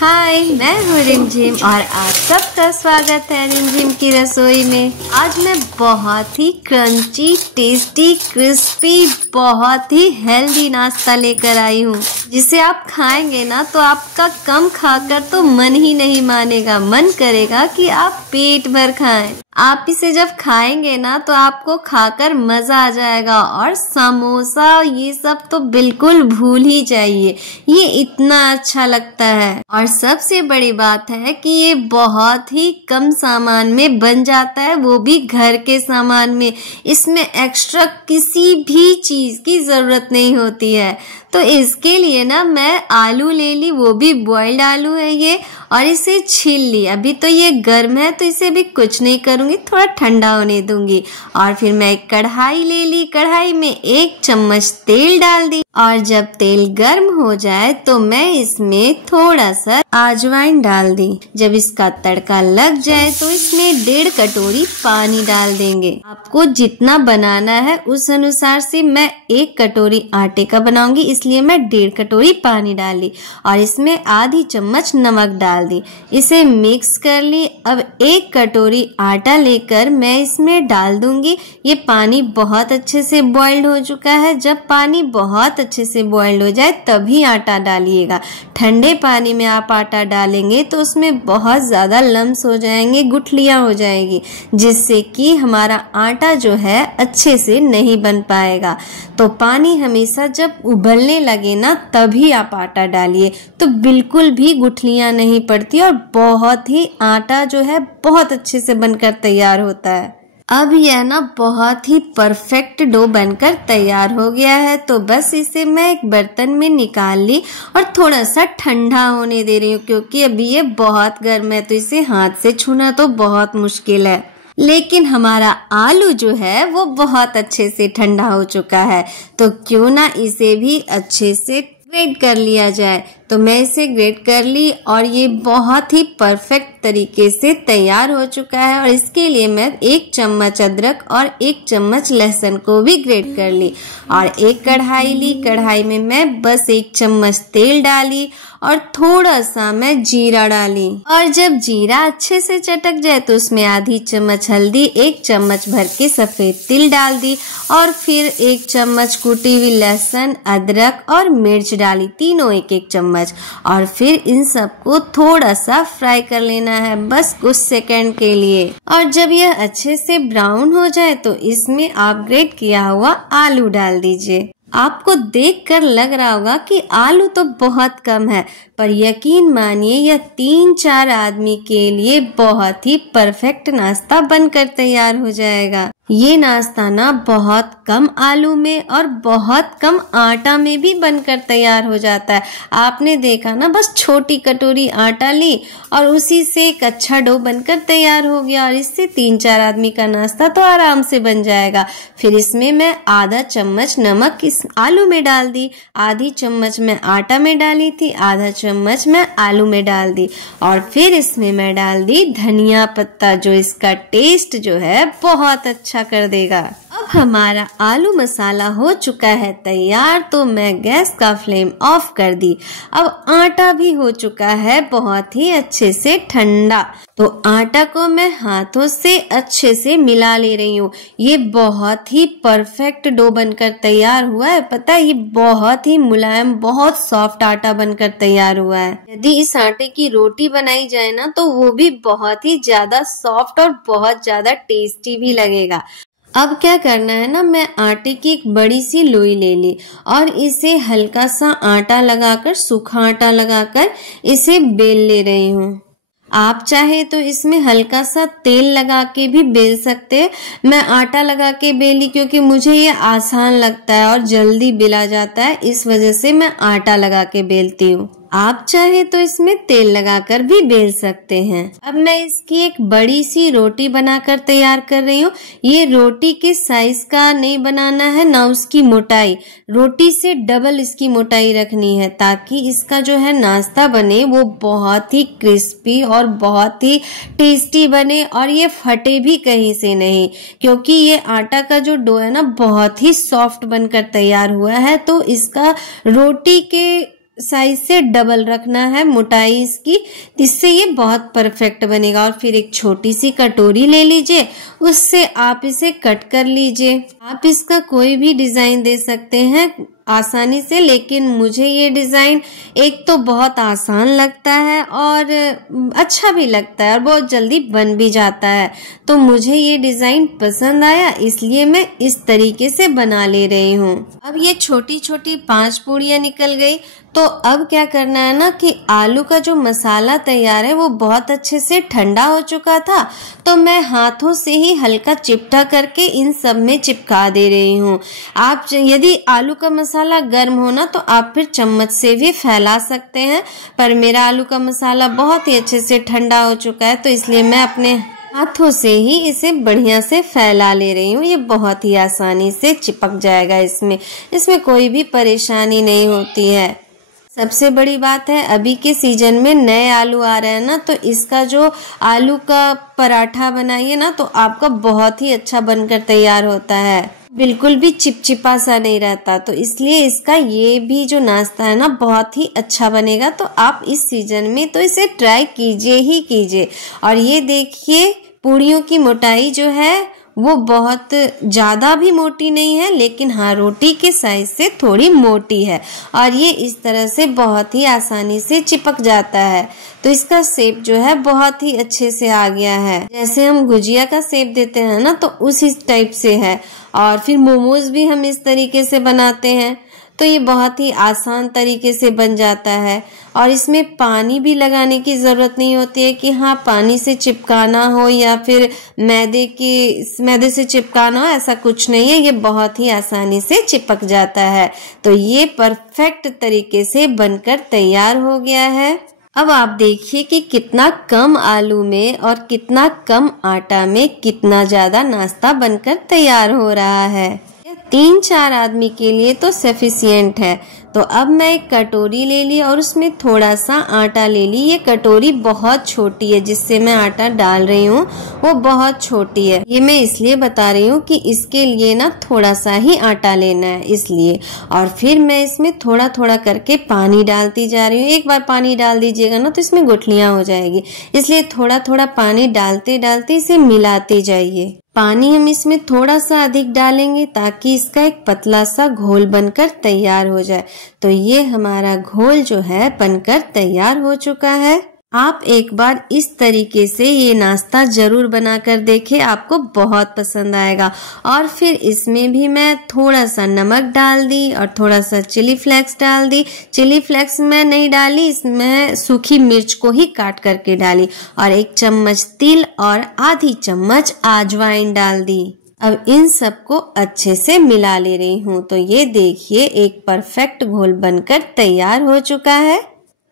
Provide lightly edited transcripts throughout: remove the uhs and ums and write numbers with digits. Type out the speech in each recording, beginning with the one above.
हाय, मैं हूँ रिमझिम और आप सबका स्वागत है रिमझिम की रसोई में। आज मैं बहुत ही क्रंची, टेस्टी, क्रिस्पी, बहुत ही हेल्दी नाश्ता लेकर आई हूँ, जिसे आप खाएंगे ना तो आपका कम खाकर तो मन ही नहीं मानेगा, मन करेगा कि आप पेट भर खाएं। आप इसे जब खाएंगे ना तो आपको खाकर मजा आ जाएगा और समोसा ये सब तो बिल्कुल भूल ही जाइए, ये इतना अच्छा लगता है। और सबसे बड़ी बात है कि ये बहुत ही कम सामान में बन जाता है, वो भी घर के सामान में। इसमें एक्स्ट्रा किसी भी चीज की जरूरत नहीं होती है। तो इसके लिए ना मैं आलू ले ली, वो भी बॉइल्ड आलू है ये, और इसे छील ली। अभी तो ये गर्म है तो इसे भी कुछ नहीं करूंगी, थोड़ा ठंडा होने दूंगी। और फिर मैं एक कढ़ाई ले ली, कढ़ाई में 1 चम्मच तेल डाल दी और जब तेल गर्म हो जाए तो मैं इसमें थोड़ा सा अजवाइन डाल दी। जब इसका तड़का लग जाए तो इसमें 1.5 कटोरी पानी डाल देंगे। आपको जितना बनाना है उस अनुसार से, मैं 1 कटोरी आटे का बनाऊंगी इसलिए मैं 1.5 कटोरी पानी डाली और इसमें आधी चम्मच नमक डाल दी। इसे मिक्स कर ली। अब 1 कटोरी आटा लेकर मैं इसमें डाल दूंगी। ये पानी बहुत अच्छे से बॉइल्ड हो चुका है। जब पानी बहुत अच्छे से बॉइल्ड हो जाए तभी आटा डालिएगा। ठंडे पानी में आप आटा डालेंगे तो उसमें बहुत ज्यादा लम्स हो जाएंगे, गुठलियां हो जाएगी, जिससे कि हमारा आटा जो है अच्छे से नहीं बन पाएगा। तो पानी हमेशा जब उबलने लगे ना तभी आप आटा डालिए, तो बिल्कुल भी गुठलियां नहीं पड़ती और बहुत ही आटा जो है बहुत अच्छे से बनकर तैयार होता है। अब यह ना बहुत ही परफेक्ट डो बनकर तैयार हो गया है। तो बस इसे मैं एक बर्तन में निकाल ली और थोड़ा सा ठंडा होने दे रही हूँ, क्योंकि अभी ये बहुत गर्म है तो इसे हाथ से छूना तो बहुत मुश्किल है। लेकिन हमारा आलू जो है वो बहुत अच्छे से ठंडा हो चुका है, तो क्यों ना इसे भी अच्छे से ग्रेट कर लिया जाए। तो मैं इसे ग्रेट कर ली और ये बहुत ही परफेक्ट तरीके से तैयार हो चुका है। और इसके लिए मैं 1 चम्मच अदरक और 1 चम्मच लहसुन को भी ग्रेट कर ली। और एक कढ़ाई ली, कढ़ाई में मैं बस 1 चम्मच तेल डाली और थोड़ा सा मैं जीरा डाली। और जब जीरा अच्छे से चटक जाए तो उसमें आधी चम्मच हल्दी, 1 चम्मच भर के सफेद तिल डाल दी और फिर 1 चम्मच कुटी हुई लहसुन, अदरक और मिर्च डाली, तीनों 1-1 चम्मच। और फिर इन सबको थोड़ा सा फ्राई कर लेना है, बस कुछ सेकंड के लिए। और जब यह अच्छे से ब्राउन हो जाए तो इसमें आप ग्रेट किया हुआ आलू डाल दीजिए। आपको देखकर लग रहा होगा कि आलू तो बहुत कम है, पर यकीन मानिए यह 3-4 आदमी के लिए बहुत ही परफेक्ट नाश्ता बनकर तैयार हो जाएगा। ये नाश्ता ना बहुत कम आलू में और बहुत कम आटा में भी बनकर तैयार हो जाता है। आपने देखा ना, बस छोटी कटोरी आटा ली और उसी से एक अच्छा डो बनकर तैयार हो गया और इससे 3-4 आदमी का नाश्ता तो आराम से बन जाएगा। फिर इसमें मैं आधा चम्मच नमक इस आलू में डाल दी, आधी चम्मच मैं आटा में डाली थी, आधा चम्मच मैं आलू में डाल दी और फिर इसमें मैं डाल दी धनिया पत्ता, जो इसका टेस्ट जो है बहुत अच्छा कर देगा। अब हमारा आलू मसाला हो चुका है तैयार, तो मैं गैस का फ्लेम ऑफ कर दी। अब आटा भी हो चुका है बहुत ही अच्छे से ठंडा, तो आटा को मैं हाथों से अच्छे से मिला ले रही हूँ। ये बहुत ही परफेक्ट डो बनकर तैयार हुआ है। पता है, ये बहुत ही मुलायम, बहुत सॉफ्ट आटा बनकर तैयार हुआ है। यदि इस आटे की रोटी बनाई जाए ना तो वो भी बहुत ही ज्यादा सॉफ्ट और बहुत ज्यादा टेस्टी भी लगेगा। अब क्या करना है ना, मैं आटे की एक बड़ी सी लोई ले ली और इसे हल्का सा आटा लगाकर, सूखा आटा लगाकर इसे बेल ले रही हूँ। आप चाहे तो इसमें हल्का सा तेल लगा के भी बेल सकते हैं। मैं आटा लगा के बेली क्योंकि मुझे ये आसान लगता है और जल्दी बेला जाता है, इस वजह से मैं आटा लगा के बेलती हूँ। आप चाहे तो इसमें तेल लगाकर भी बेल सकते हैं। अब मैं इसकी एक बड़ी सी रोटी बनाकर तैयार कर रही हूँ। ये रोटी के साइज का नहीं बनाना है, ना उसकी मोटाई, रोटी से डबल इसकी मोटाई रखनी है, ताकि इसका जो है नाश्ता बने वो बहुत ही क्रिस्पी और बहुत ही टेस्टी बने और ये फटे भी कहीं से नहीं, क्योंकि ये आटा का जो डो है ना बहुत ही सॉफ्ट बनकर तैयार हुआ है। तो इसका रोटी के साइज से डबल रखना है मोटाई इसकी, जिससे ये बहुत परफेक्ट बनेगा। और फिर एक छोटी सी कटोरी ले लीजिए, उससे आप इसे कट कर लीजिए। आप इसका कोई भी डिजाइन दे सकते हैं आसानी से, लेकिन मुझे ये डिजाइन एक तो बहुत आसान लगता है और अच्छा भी लगता है और बहुत जल्दी बन भी जाता है, तो मुझे ये डिजाइन पसंद आया, इसलिए मैं इस तरीके से बना ले रही हूँ। अब ये छोटी छोटी 5 पूड़ियाँ निकल गई। तो अब क्या करना है ना कि आलू का जो मसाला तैयार है वो बहुत अच्छे से ठंडा हो चुका था, तो मैं हाथों से ही हल्का चिपटा करके इन सब में चिपका दे रही हूँ। आप यदि आलू का मसाला गर्म हो ना तो आप फिर चम्मच से भी फैला सकते हैं, पर मेरा आलू का मसाला बहुत ही अच्छे से ठंडा हो चुका है, तो इसलिए मैं अपने हाथों से ही इसे बढ़िया से फैला ले रही हूँ। ये बहुत ही आसानी से चिपक जाएगा, इसमें कोई भी परेशानी नहीं होती है। सबसे बड़ी बात है, अभी के सीजन में नए आलू आ रहे हैं ना, तो इसका जो आलू का पराठा बनाइए ना तो आपका बहुत ही अच्छा बनकर तैयार होता है, बिल्कुल भी चिपचिपा सा नहीं रहता। तो इसलिए इसका ये भी जो नाश्ता है ना बहुत ही अच्छा बनेगा। तो आप इस सीजन में तो इसे ट्राई कीजिए ही कीजिए। और ये देखिए पूड़ियों की मोटाई जो है वो बहुत ज़्यादा भी मोटी नहीं है, लेकिन हाँ रोटी के साइज से थोड़ी मोटी है, और ये इस तरह से बहुत ही आसानी से चिपक जाता है। तो इसका शेप जो है बहुत ही अच्छे से आ गया है, जैसे हम गुजिया का शेप देते हैं ना तो उसी टाइप से है। और फिर मोमोज भी हम इस तरीके से बनाते हैं, तो ये बहुत ही आसान तरीके से बन जाता है। और इसमें पानी भी लगाने की ज़रूरत नहीं होती है कि हाँ पानी से चिपकाना हो या फिर मैदे से चिपकाना हो, ऐसा कुछ नहीं है। ये बहुत ही आसानी से चिपक जाता है। तो ये परफेक्ट तरीके से बनकर तैयार हो गया है। अब आप देखिए कि कितना कम आलू में और कितना कम आटा में कितना ज़्यादा नाश्ता बनकर तैयार हो रहा है। 3-4 आदमी के लिए तो सफिशिएंट है। तो अब मैं एक कटोरी ले ली और उसमें थोड़ा सा आटा ले ली। ये कटोरी बहुत छोटी है, जिससे मैं आटा डाल रही हूँ वो बहुत छोटी है। ये मैं इसलिए बता रही हूँ कि इसके लिए ना थोड़ा सा ही आटा लेना है, इसलिए। और फिर मैं इसमें थोड़ा थोड़ा करके पानी डालती जा रही हूँ। एक बार पानी डाल दीजिएगा ना तो इसमें गुठलियाँ हो जाएगी, इसलिए थोड़ा थोड़ा पानी डालते डालते इसे मिलाते जाइए। पानी हम इसमें थोड़ा सा अधिक डालेंगे ताकि इसका एक पतला सा घोल बनकर तैयार हो जाए। तो ये हमारा घोल जो है बनकर तैयार हो चुका है। आप एक बार इस तरीके से ये नाश्ता जरूर बनाकर देखें, आपको बहुत पसंद आएगा। और फिर इसमें भी मैं थोड़ा सा नमक डाल दी और थोड़ा सा चिली फ्लेक्स डाल दी। चिली फ्लेक्स मैं नहीं डाली, इसमें सूखी मिर्च को ही काट करके डाली। और 1 चम्मच तिल और आधी चम्मच अजवाइन डाल दी। अब इन सबको अच्छे से मिला ले रही हूँ। तो ये देखिए एक परफेक्ट घोल बनकर तैयार हो चुका है।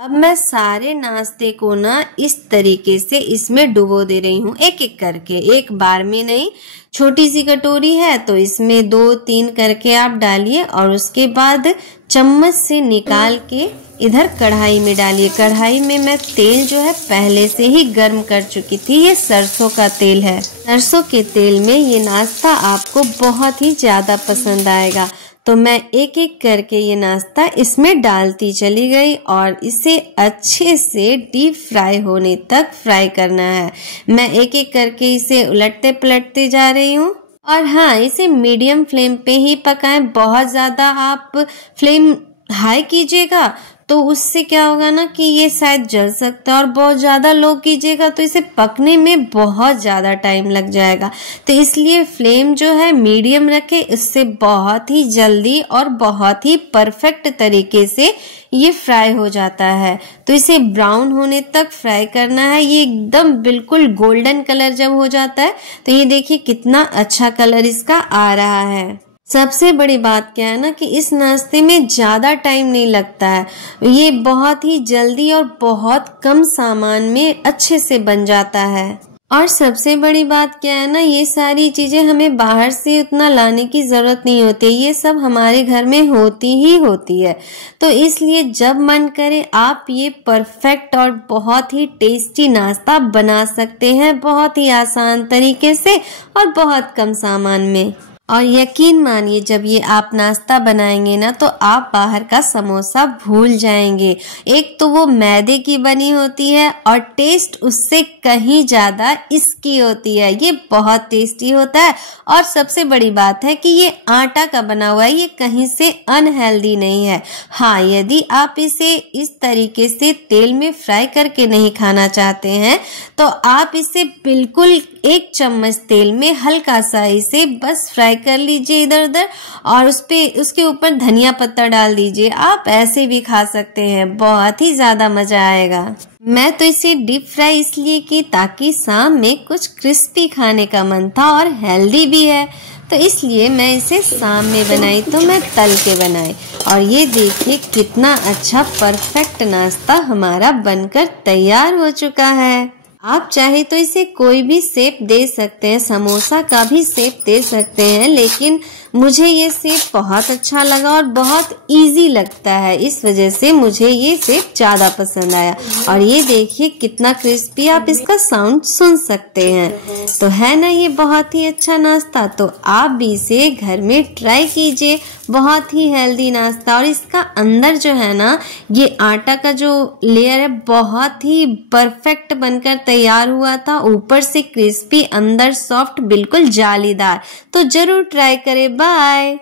अब मैं सारे नाश्ते को ना इस तरीके से इसमें डुबो दे रही हूँ, एक एक करके, एक बार में नहीं। छोटी सी कटोरी है तो इसमें 2-3 करके आप डालिए और उसके बाद चम्मच से निकाल के इधर कढ़ाई में डालिए। कढ़ाई में मैं तेल जो है पहले से ही गर्म कर चुकी थी। ये सरसों का तेल है। सरसों के तेल में ये नाश्ता आपको बहुत ही ज्यादा पसंद आएगा। तो मैं एक एक करके ये नाश्ता इसमें डालती चली गई और इसे अच्छे से डीप फ्राई होने तक फ्राई करना है। मैं एक एक करके इसे उलटते पलटते जा रही हूँ। और हाँ, इसे मीडियम फ्लेम पे ही पकाएं। बहुत ज़्यादा आप फ्लेम हाई कीजिएगा तो उससे क्या होगा ना कि ये शायद जल सकता है, और बहुत ज़्यादा लो कीजिएगा तो इसे पकने में बहुत ज़्यादा टाइम लग जाएगा। तो इसलिए फ्लेम जो है मीडियम रखें, इससे बहुत ही जल्दी और बहुत ही परफेक्ट तरीके से ये फ्राई हो जाता है। तो इसे ब्राउन होने तक फ्राई करना है। ये एकदम बिल्कुल गोल्डन कलर जब हो जाता है तो ये देखिए कितना अच्छा कलर इसका आ रहा है। सबसे बड़ी बात क्या है ना कि इस नाश्ते में ज़्यादा टाइम नहीं लगता है। ये बहुत ही जल्दी और बहुत कम सामान में अच्छे से बन जाता है। और सबसे बड़ी बात क्या है ना, ये सारी चीज़ें हमें बाहर से उतना लाने की ज़रूरत नहीं होती, ये सब हमारे घर में होती ही होती है। तो इसलिए जब मन करे आप ये परफेक्ट और बहुत ही टेस्टी नाश्ता बना सकते हैं, बहुत ही आसान तरीके से और बहुत कम सामान में। और यकीन मानिए जब ये आप नाश्ता बनाएंगे ना तो आप बाहर का समोसा भूल जाएंगे। एक तो वो मैदे की बनी होती है और टेस्ट उससे कहीं ज्यादा इसकी होती है। ये बहुत टेस्टी होता है और सबसे बड़ी बात है कि ये आटा का बना हुआ है, ये कहीं से अनहेल्दी नहीं है। हाँ, यदि आप इसे इस तरीके से तेल में फ्राई करके नहीं खाना चाहते हैं तो आप इसे बिल्कुल 1 चम्मच तेल में हल्का सा इसे बस फ्राई कर लीजिए इधर उधर और उसके ऊपर धनिया पत्ता डाल दीजिए। आप ऐसे भी खा सकते हैं, बहुत ही ज्यादा मजा आएगा। मैं तो इसे डीप फ्राई इसलिए की ताकि शाम में कुछ क्रिस्पी खाने का मन था और हेल्दी भी है, तो इसलिए मैं इसे शाम में बनाई, तो मैं तल के बनाई। और ये देखिए कितना अच्छा परफेक्ट नाश्ता हमारा बनकर तैयार हो चुका है। आप चाहे तो इसे कोई भी शेप दे सकते हैं, समोसा का भी शेप दे सकते हैं, लेकिन मुझे ये शेप बहुत अच्छा लगा और बहुत इजी लगता है, इस वजह से मुझे ये शेप ज्यादा पसंद आया। और ये देखिए कितना क्रिस्पी, आप इसका साउंड सुन सकते हैं। तो है ना ये बहुत ही अच्छा नाश्ता, तो आप भी इसे घर में ट्राई कीजिए। बहुत ही हेल्दी नाश्ता, और इसका अंदर जो है ना ये आटा का जो लेयर है बहुत ही परफेक्ट बनकर तैयार हुआ था, ऊपर से क्रिस्पी, अंदर सॉफ्ट, बिल्कुल जालीदार। तो जरूर ट्राई करें। बाय।